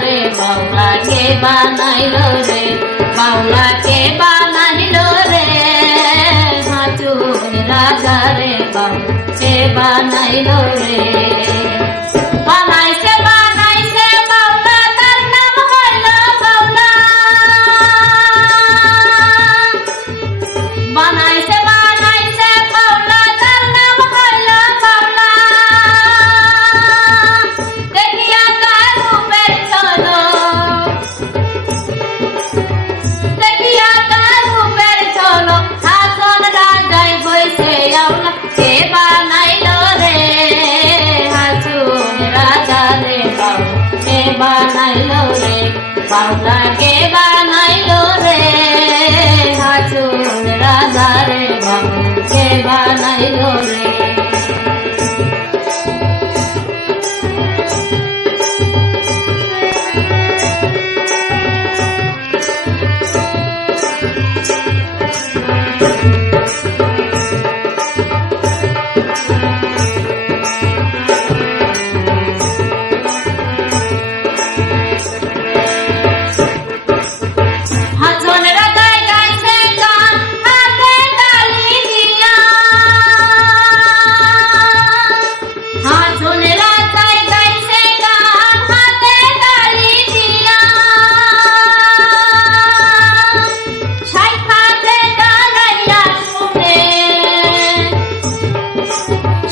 রে বাউলা কে বানাইলো রে বাউলা কে বানাইলো রে হাজুন রাজা রে বাউলা কে বানাইলো রে বানাইছে বানাইছে বাউলা তার নাম হইল বাউলা বানাইছে বানাইছে বাউলা তার নাম হইল বাউলা দেখিয়া তার রূপের ঝলক দেখিয়া তার রূপের ঝলক হাসন রাজাই হইছে আউলা কে বানাইলো রে হাসন রাজা রে বাউলা কে বানাইলো রে বাউলা কে বানাইলো রে হাসন রাজা রে বাউলা কে বানাইলো রে হাসন রাজাই গাইছে গান হাতে তালি দিয়া হাসন রাজাই গাইছে গান হাতে তালি দিয়া সাইখাতে দাঁড়াইয়া শুনে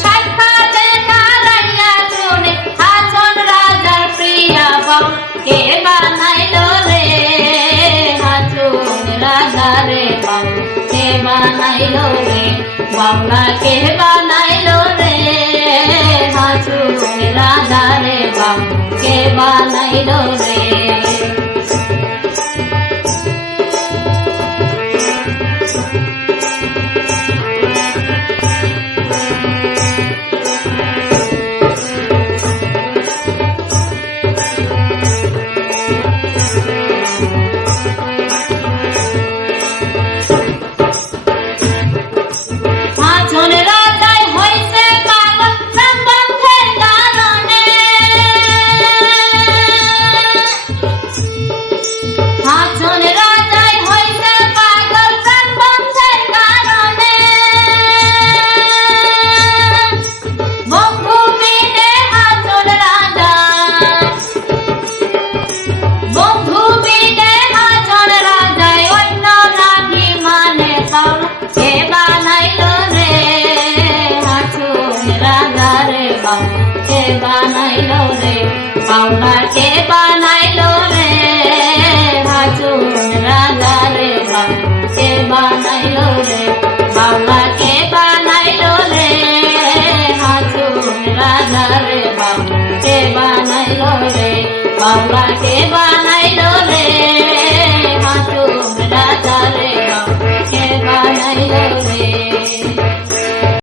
সাইখাতে দাঁড়াইয়া শুনে হাসন রাজার প্রিয়া বাউলা কে বানাইলো রে হাসন রাজা রে বাউলা কে বানাইলো রে বাউলা কে বানাইলো রে হাসন রাজা রে বাউলা কে বানাইলো রে হাসন রাজাই হইছে পাগল সম্বন্ধের কারণে হাসন রাজাই হইছে পাগল সম্বন্ধের কারণে বন্ধু বিনে হাসন রাজা বন্ধু বিনে হাসন রাজাই অন্য নাকি মানে বাউলা কে বানাইলো রে হাসন রাজা রে বাউলা কে বানাইলো রে বাউলা কে বানাইলো রে হাসন রাজা রে বাউলা কে বানাইলো রে বাউলা কে বানাইলো রে হাসন রাজা রে বাউলা কে বানাইলো রে বাউলা কে বানাইলো